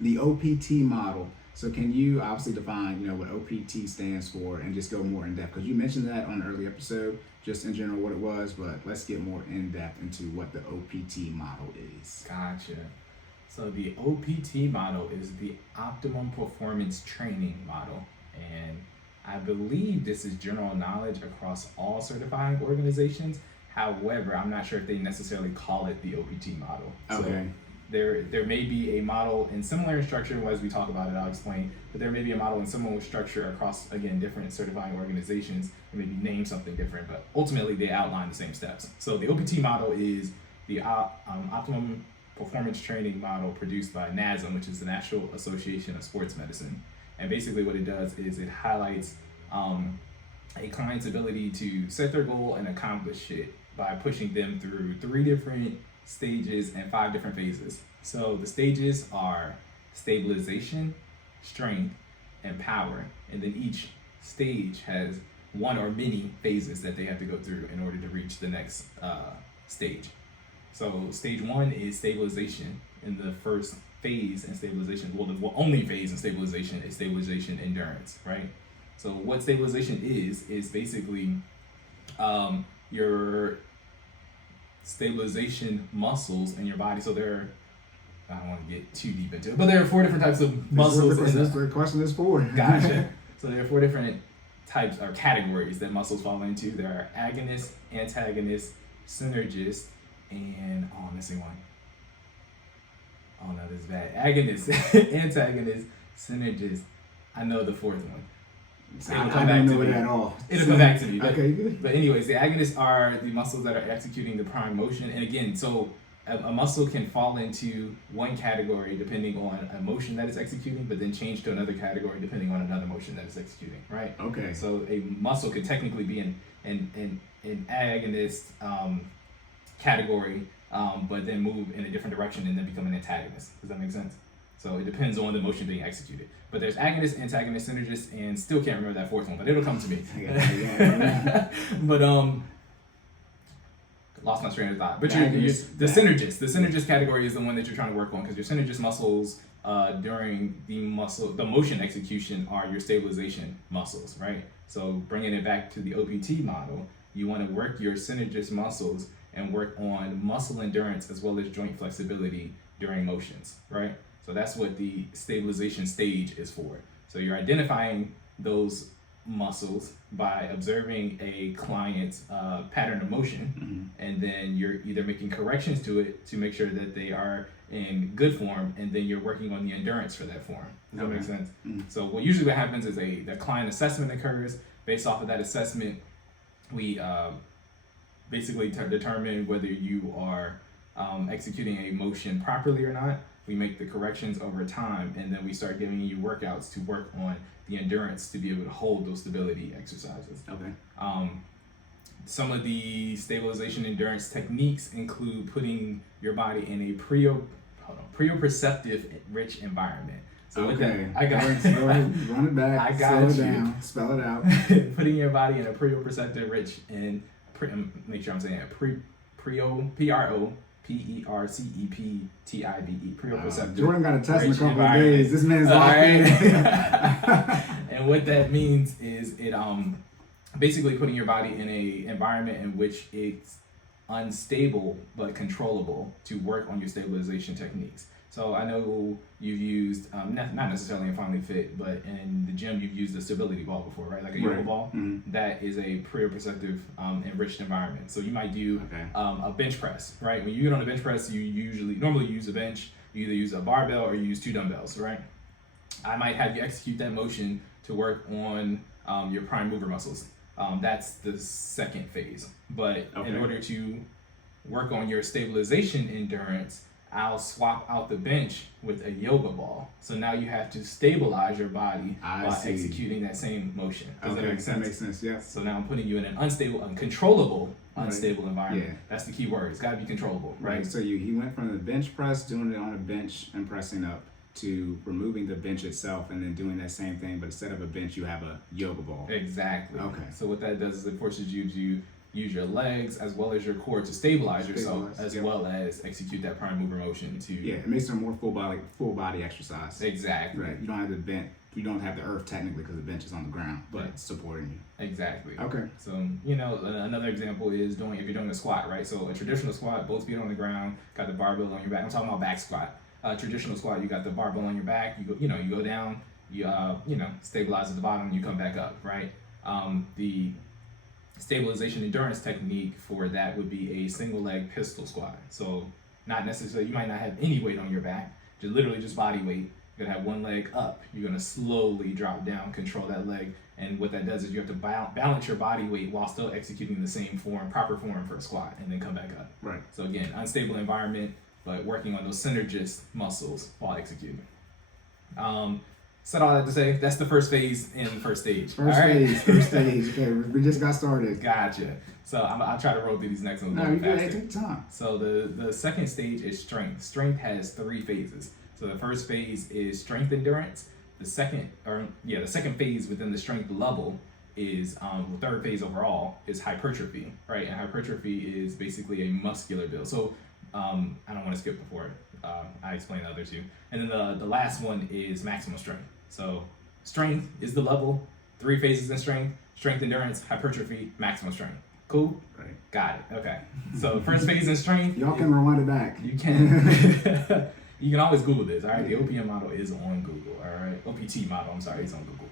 The OPT model. So can you obviously define, what OPT stands for and just go more in depth? Because you mentioned that on an early episode, just in general what it was, but let's get more in depth into what the OPT model is. Gotcha. So the OPT model is the Optimum Performance Training Model, and I believe this is general knowledge across all certifying organizations. However, I'm not sure if they necessarily call it the OPT model. Okay. So there may be a model in similar structure. As we talk about it, I'll explain. But there may be a model in similar structure across, again, different certifying organizations. It may be named something different, but ultimately they outline the same steps. So the OPT model is the Optimum Performance Training Model produced by NASM, which is the National Association of Sports Medicine. And basically what it does is it highlights a client's ability to set their goal and accomplish it by pushing them through 3 different stages and 5 different phases. So the stages are stabilization, strength, and power. And then each stage has one or many phases that they have to go through in order to reach the next stage. So stage 1 is stabilization. In the first phase in stabilization, the only phase in stabilization is stabilization endurance, right? So what stabilization is basically your stabilization muscles in your body. So I don't want to get too deep into it, but there are 4 different types of muscles. That's what the question is for. Gotcha. So there are 4 different types or categories that muscles fall into. There are agonists, antagonists, synergists, and I'm missing one. Oh no, this is bad. Agonist, antagonist, synergist. I know the 4th one. I don't know it at all. It'll come back to me. But, okay, good. But anyways, the agonists are the muscles that are executing the prime motion. And again, so a muscle can fall into one category depending on a motion that it's executing, but then change to another category depending on another motion that it's executing, right? Okay. So a muscle could technically be in agonist category, but then move in a different direction and then become an antagonist. Does that make sense? So it depends on the motion being executed. But there's agonist, antagonist, synergist, and still can't remember that 4th one, but it'll come to me. But lost my train of thought. But the synergist category is the one that you're trying to work on, because your synergist muscles during the motion execution are your stabilization muscles, right? So bringing it back to the OPT model, you want to work your synergist muscles and work on muscle endurance as well as joint flexibility during motions, right? So that's what the stabilization stage is for. So you're identifying those muscles by observing a client's pattern of motion, and then you're either making corrections to it to make sure that they are in good form, and then you're working on the endurance for that form. Does that make sense? So what happens is the client assessment occurs. Based off of that assessment, we basically determine whether you are executing a motion properly or not. We make the corrections over time, and then we start giving you workouts to work on the endurance to be able to hold those stability exercises. Okay. Some of the stabilization endurance techniques include putting your body in a proprioceptive rich environment. So with that, I got run it back. I got slow it down. Spell it out. Putting your body in a proprioceptive rich and make sure I'm saying it. Proprioceptive. Proprioceptive. Jordan got a test in a couple of days. This man's locked in. And what that means is it basically putting your body in a environment in which it's unstable but controllable to work on your stabilization techniques. So I know you've used, not necessarily in FinallyFit, but in the gym you've used a stability ball before, right? Like a yoga ball. Mm-hmm. That is a proprioceptive enriched environment. So you might do a bench press, right? When you get on a bench press, you normally use a bench. You either use a barbell or you use 2 dumbbells, right? I might have you execute that motion to work on your prime mover muscles. That's the 2nd phase. But in order to work on your stabilization endurance, I'll swap out the bench with a yoga ball. So now you have to stabilize your body while executing that same motion. Does that make sense? That makes sense, yes. So now I'm putting you in an uncontrollable environment. Yeah. That's the key word. It's got to be controllable, right? So he went from the bench press, doing it on a bench and pressing up, to removing the bench itself and then doing that same thing, but instead of a bench, you have a yoga ball. Exactly. Okay. So what that does is it forces you to use your legs as well as your core to stabilize yourself, as yep. well as execute that prime mover motion to. Yeah, it makes it a more full body exercise. Exactly. Right. You don't have the bench. You don't have the earth technically because the bench is on the ground, but it's supporting you. Exactly. Okay. So another example is if you're doing a squat, right? So a traditional squat, both feet on the ground, got the barbell on your back. I'm talking about back squat. Traditional squat, you got the barbell on your back. You go down. You stabilize at the bottom. You come back up, right? The stabilization endurance technique for that would be a single leg pistol squat. So not necessarily, you might not have any weight on your back, just body weight. You're gonna have one leg up, you're gonna slowly drop down, control that leg, and what that does is you have to balance your body weight while still executing the same proper form for a squat, and then come back up. Right. So again, unstable environment, but working on those synergist muscles while executing. Said all that to say, that's the first phase in the first stage. First stage. Okay, we just got started. Gotcha. So I'll try to roll through these next ones. No, you good. Take time. So the second stage is strength. Strength has 3 phases. So the first phase is strength endurance. The second phase within the strength level is the third phase overall is hypertrophy, right? And hypertrophy is basically a muscular build. So I don't want to skip before I explain the other two. And then the last one is maximum strength. So strength is the level, 3 phases in strength, strength endurance, hypertrophy, maximum strength. Cool? Right. Got it. Okay. So first phase in strength. Y'all can rewind it back. You can. You can always Google this, all right? The OPM model is on Google, all right? OPT model, I'm sorry, is on Google.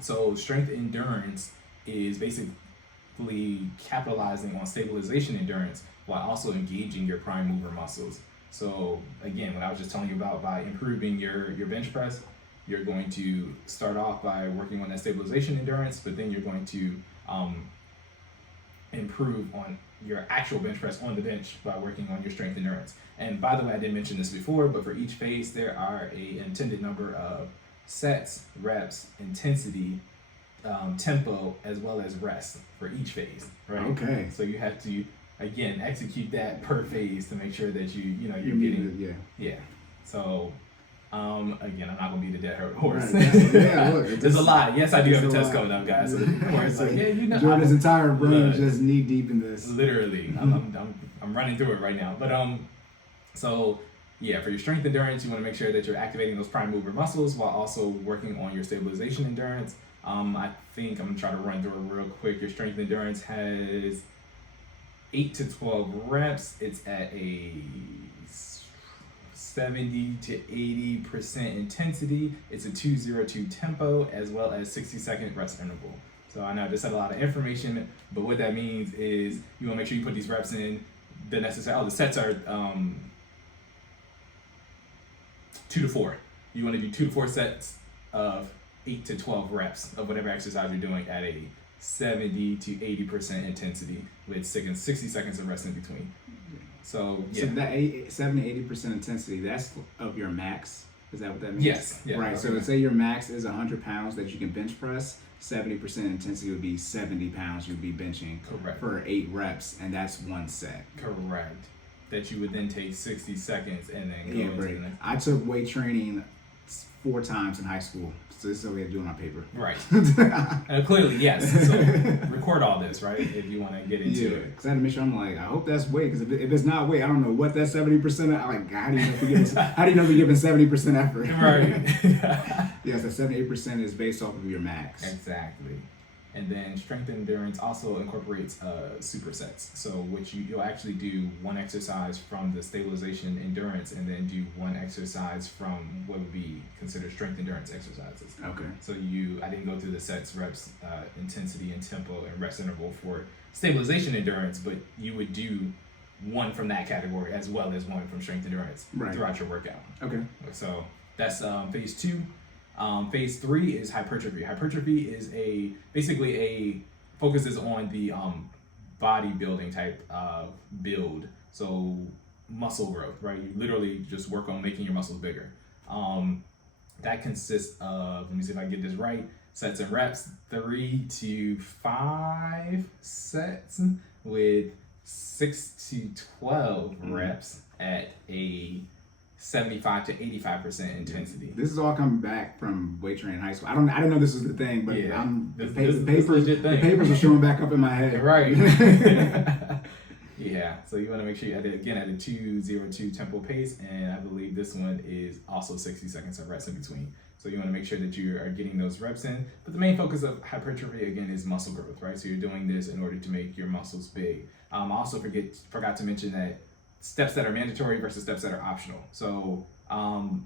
So strength endurance is basically capitalizing on stabilization endurance while also engaging your prime mover muscles. So again, what I was just telling you about, by improving your bench press, you're going to start off by working on that stabilization endurance, but then you're going to improve on your actual bench press on the bench by working on your strength endurance. And by the way, I didn't mention this before, but for each phase, there are an intended number of sets, reps, intensity, tempo, as well as rest for each phase, right? Okay. So you have to, again, execute that per phase to make sure that you're getting getting, yeah. So, again, I'm not gonna be the dead horse. Right. Yeah, look, there's a lot. Yes, I do have a test coming up, guys. So of course, Jordan's entire brain is just knee deep in this. Literally, I'm running through it right now. But so yeah, for your strength endurance, you want to make sure that you're activating those prime mover muscles while also working on your stabilization endurance. I think I'm gonna try to run through it real quick. Your strength endurance has 8 to 12 reps. It's at a 70 to 80% intensity. It's a 202 tempo, as well as 60-second rest interval. So I know I just said a lot of information, but what that means is you want to make sure you put these reps in the sets are 2 to 4. You want to do 2 to 4 sets of 8 to 12 reps of whatever exercise you're doing at a 70 to 80% intensity with 60 seconds of rest in between. So yeah. So that 70 80% intensity, that's of your max. Is that what that means? Yes. Yeah, right. okay. So let's say your max is 100 pounds that you can bench press. 70% intensity would be 70 pounds you'd be benching. Correct. For 8 reps, and that's 1 set. Correct. That you would then take 60 seconds and then go into the next. I took weight training 4 times in high school. So this is what we have to do on our paper. Right. Clearly, yes. So record all this, right? If you want to get into it. Because I had to make sure, I'm like, I hope that's weight. Because if it's not weight, I don't know what that 70%. I'm like, how do you know if you're giving 70% effort? Right. Yes, that 78% is based off of your max. Exactly. And then strength endurance also incorporates supersets. So which you'll actually do 1 exercise from the stabilization endurance and then do 1 exercise from what would be considered strength endurance exercises. Okay. So I didn't go through the sets, reps, intensity, and tempo, and rest interval for stabilization endurance, but you would do 1 from that category as well as 1 from strength endurance throughout your workout. Okay. So that's phase 2. Phase 3 is hypertrophy. Hypertrophy is basically focuses on the bodybuilding type of build. So muscle growth, right? You literally just work on making your muscles bigger. That consists of, let me see if I get this right, sets and reps, 3 to 5 sets with 6 to 12 reps at a 75 to 85% intensity. This is all coming back from weight training in high school. I didn't know this was the thing, but Yeah, the legit thing. papers are showing back up in my head. Right. Yeah, so you want to make sure you at a 2:02 tempo pace, and I believe this one is also 60 seconds of rest in between. So you want to make sure that you are getting those reps in. But the main focus of hypertrophy, again, is muscle growth, right? So you're doing this in order to make your muscles big. I also forgot to mention that steps that are mandatory versus steps that are optional. So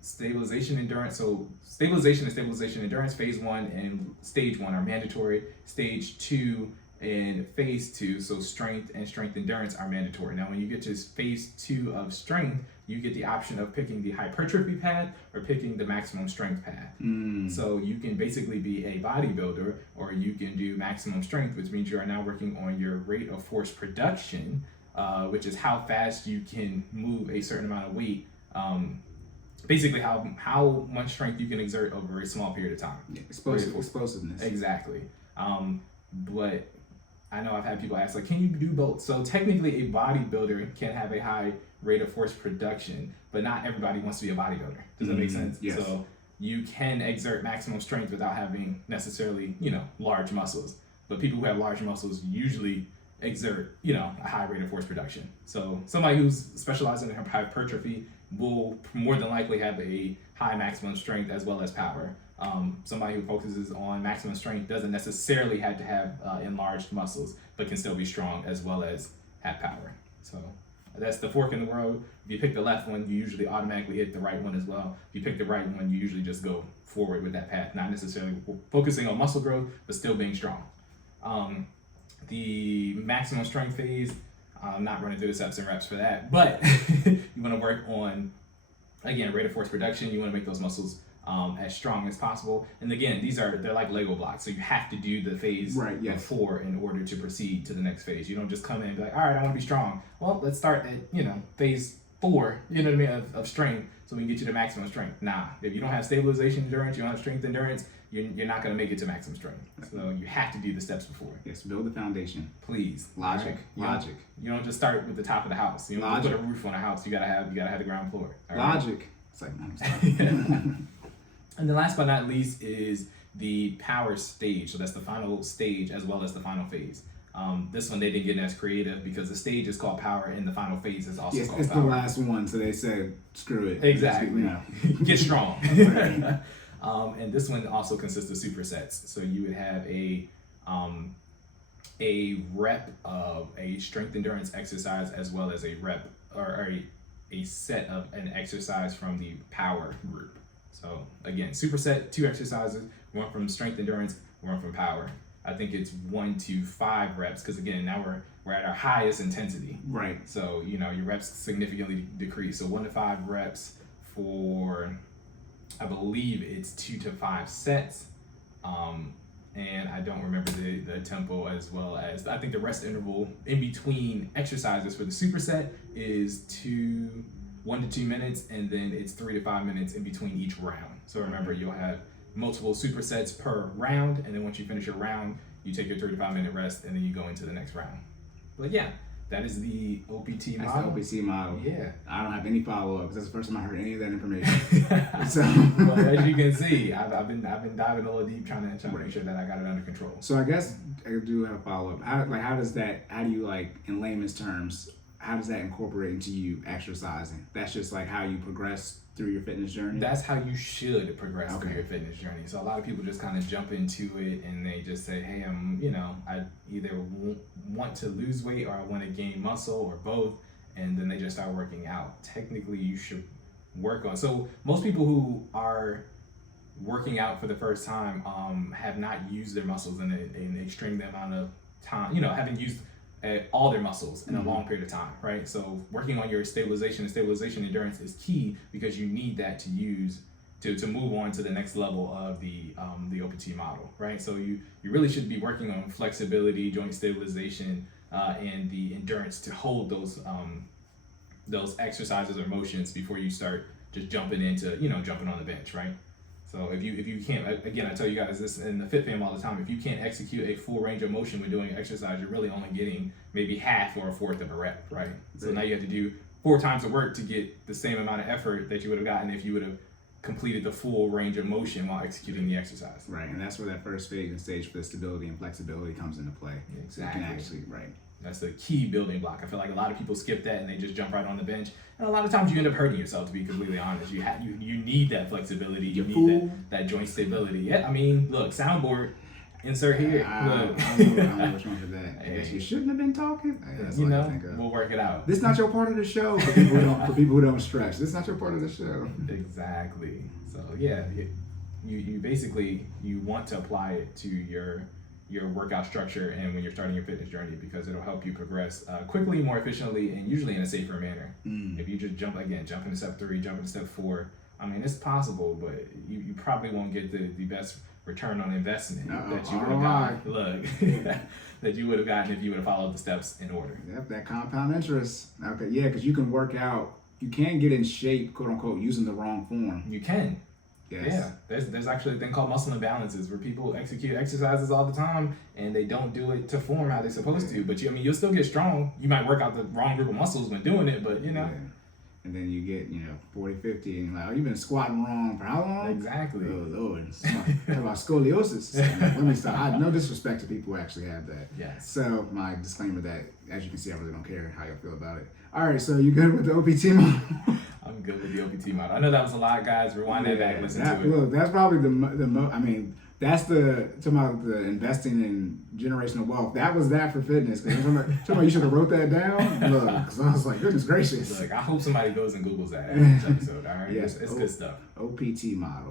stabilization endurance. So stabilization and stabilization endurance, phase 1 and stage 1 are mandatory. Stage 2 and phase 2, so strength and strength endurance, are mandatory. Now, when you get to phase 2 of strength, you get the option of picking the hypertrophy path or picking the maximum strength path. So you can basically be a bodybuilder, or you can do maximum strength, which means you are now working on your rate of force production, which is how fast you can move a certain amount of weight. Basically, how much strength you can exert over a small period of time. Yeah, explosiveness. Exactly. But I know I've had people ask, like, can you do both? So technically, a bodybuilder can have a high rate of force production, but not everybody wants to be a bodybuilder. Does that make sense? Yes. So you can exert maximum strength without having necessarily, large muscles. But people who have large muscles usually exert, a high rate of force production. So somebody who's specializing in hypertrophy will more than likely have a high maximum strength as well as power. Somebody who focuses on maximum strength doesn't necessarily have to have enlarged muscles, but can still be strong as well as have power. So that's the fork in the road. If you pick the left one, you usually automatically hit the right one as well. If you pick the right one, you usually just go forward with that path, not necessarily focusing on muscle growth, but still being strong. The maximum strength phase, I'm not running through the steps and reps for that, but you want to work on, again, rate of force production. You want to make those muscles as strong as possible. And again, they're like Lego blocks, so you have to do the phase before in order to proceed to the next phase. You don't just come in and be like, all right, I want to be strong. Well, let's start at phase 4, of strength, so we can get you to maximum strength. Nah, if you don't have stabilization endurance, you don't have strength endurance, you're not going to make it to maximum strength. So you have to do the steps before. Yes, build the foundation. Please. Logic. You don't just start with the top of the house. You don't put a roof on a house. You gotta have the ground floor. Logic. It's like, I'm And then last but not least is the power stage. So that's the final stage as well as the final phase. This one they didn't get as creative because the stage is called power and the final phase is also called it's power. The last one, so they said screw it. Exactly. Get strong. And this one also consists of supersets. So you would have a rep of a strength endurance exercise as well as a rep or a set of an exercise from the power group. So again, superset, 2 exercises, one from strength endurance, one from power. I think it's 1 to 5 reps because again, now we're at our highest intensity. Right. So your reps significantly decrease. So 1 to 5 reps for, I believe it's 2 to 5 sets. And I don't remember the tempo as well as, I think the rest interval in between exercises for the superset is 1 to 2 minutes, and then it's 3 to 5 minutes in between each round. So remember, you'll have multiple supersets per round, and then once you finish your round, you take your 3 to 5 minute rest, and then you go into the next round. But yeah, that is the OPT model. That's the OPT model. Yeah. I don't have any follow-ups. That's the first time I heard any of that information. Well, as you can see, I've been diving a little deep trying to make sure that I got it under control. So I guess I do have a follow-up. How do you, like, in layman's terms, how does that incorporate into you exercising? That's just like how you progress through your fitness journey? That's how you should progress through your fitness journey. So a lot of people just kind of jump into it and they just say, hey, I either want to lose weight or I want to gain muscle or both. And then they just start working out. Technically, you should work on. So most people who are working out for the first time have not used their muscles in an extreme amount of time, haven't used all their muscles in a long period of time, right? So working on your stabilization endurance is key because you need that to use to move on to the next level of the OPT model, right? So you really should be working on flexibility, joint stabilization, and the endurance to hold those exercises or motions before you start just jumping into jumping on the bench, right? So if you can't, again, I tell you guys this in the Fit Fam all the time, if you can't execute a full range of motion when doing exercise, you're really only getting maybe half or a fourth of a rep, right? So now you have to do 4 times the work to get the same amount of effort that you would have gotten if you would have completed the full range of motion while executing the exercise. Right, and that's where that first phase and stage for the stability and flexibility comes into play. Exactly. So you can actually, right. That's the key building block. I feel like a lot of people skip that and they just jump right on the bench. And a lot of times you end up hurting yourself, to be completely honest. You need that flexibility. You need that joint stability. Yeah, I mean, look, soundboard, insert here. I don't know which one for that. I guess you shouldn't have been talking. That's you what know, I think of. we'll work it out. This is not your part of the show for people who don't stretch. This is not your part of the show. Exactly. So yeah, you basically you want to apply it to your workout structure and when you're starting your fitness journey, because it'll help you progress quickly, more efficiently, and usually in a safer manner. If you just jump into step 3, jump into step 4, I mean, it's possible, but you probably won't get the best return on investment that you would have gotten. Look, that you would have gotten if you would have followed the steps in order. Yep, that compound interest. Okay, yeah, because you can work out, you can get in shape, quote unquote, using the wrong form. You can. Yes. Yeah, there's actually a thing called muscle imbalances where people execute exercises all the time and they don't do it to form how they're supposed to. But you'll still get strong. You might work out the wrong group of muscles when doing it, but you know. Yeah. And then you get 40, 50, and you're like, oh, you've been squatting wrong for how long? Exactly. Oh Lord, talk about scoliosis. Let me stop. No disrespect to people who actually have that. Yes. So my disclaimer that, as you can see, I really don't care how you feel about it. All right, so you good with the OPT model? I'm good with the OPT model. I know that was a lot, guys. Rewind that back, listen to it. Look, that's probably the most. I mean, that's talking about the investing in generational wealth. That was that for fitness. Because talking about you should have wrote that down. Look, because I was like, goodness gracious. Look, I hope somebody goes and Googles that after this episode. All right, yes, it's good stuff. OPT model.